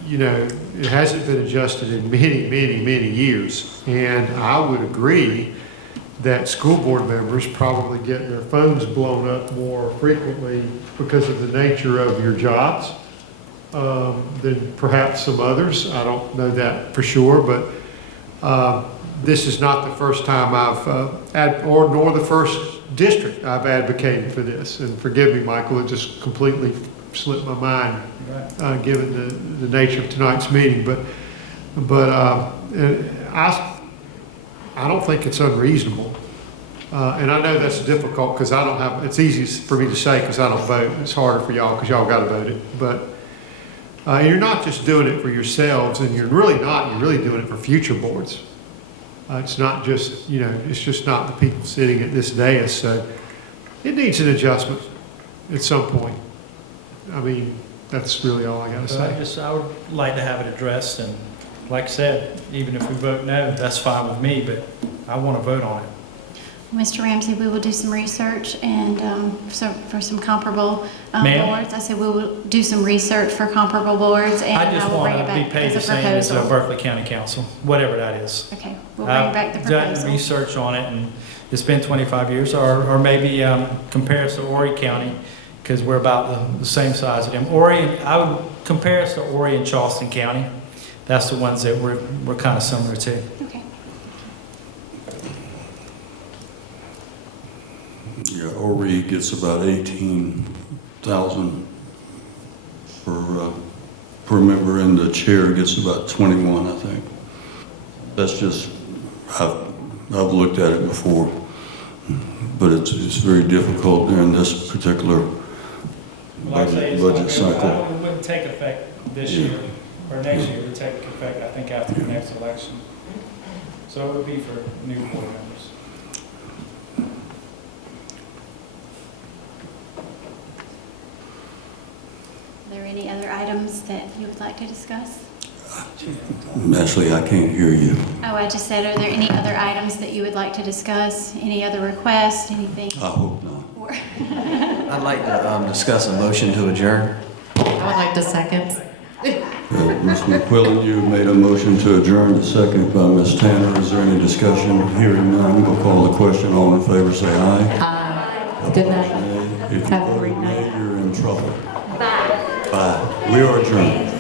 you know, it hasn't been adjusted in many, many, many years. And I would agree that school board members probably get their phones blown up more frequently because of the nature of your jobs than perhaps some others. I don't know that for sure, but this is not the first time nor the first district I've advocated for this. And forgive me, Michael, it just completely slipped my mind given the nature of tonight's meeting. But I don't think it's unreasonable. And I know that's difficult because I don't have, it's easy for me to say because I don't vote. It's harder for y'all because y'all got to vote it. But you're not just doing it for yourselves, and you're really doing it for future boards. It's not just, you know, it's just not the people sitting at this dais. So it needs an adjustment at some point. I mean, that's really all I got to say. I would like to have it addressed, and like I said, even if we vote no, that's fine with me, but I want to vote on it. Mr. Ramsey, we will do some research and for some comparable boards. I said we will do some research for comparable boards, and I just will want bring it to be back paid the as a same as proposal. Berkeley County Council, whatever that is. Okay, we'll bring back the proposal. I've done research on it, and it's been 25 years, or maybe compare us to Horry County, because we're about the same size as them. I would compare us to Horry and Charleston County. That's the ones that we're kind of similar to. Okay. Yeah, Horry gets about 18,000 per member, and the chair gets about 21, I think. That's just, I've looked at it before, but it's very difficult during this particular Like I say, budget cycle. It wouldn't take effect this year or next year. It would take effect, I think, after the next election. So it would be for new board members. Are there any other items that you would like to discuss? Ashley, I can't hear you. Oh, I just said, are there any other items that you would like to discuss? Any other requests, anything? I hope not. I'd like to discuss a motion to adjourn. I would like to second. Ms. McQuillan, you made a motion to adjourn, seconded by Ms. Tanner. Is there any discussion? Hearing none, we'll call the question. All in favor, say aye. Aye. Good night. If you Have a vote great nay, night. you're in trouble. Bye. Bye. We are adjourned.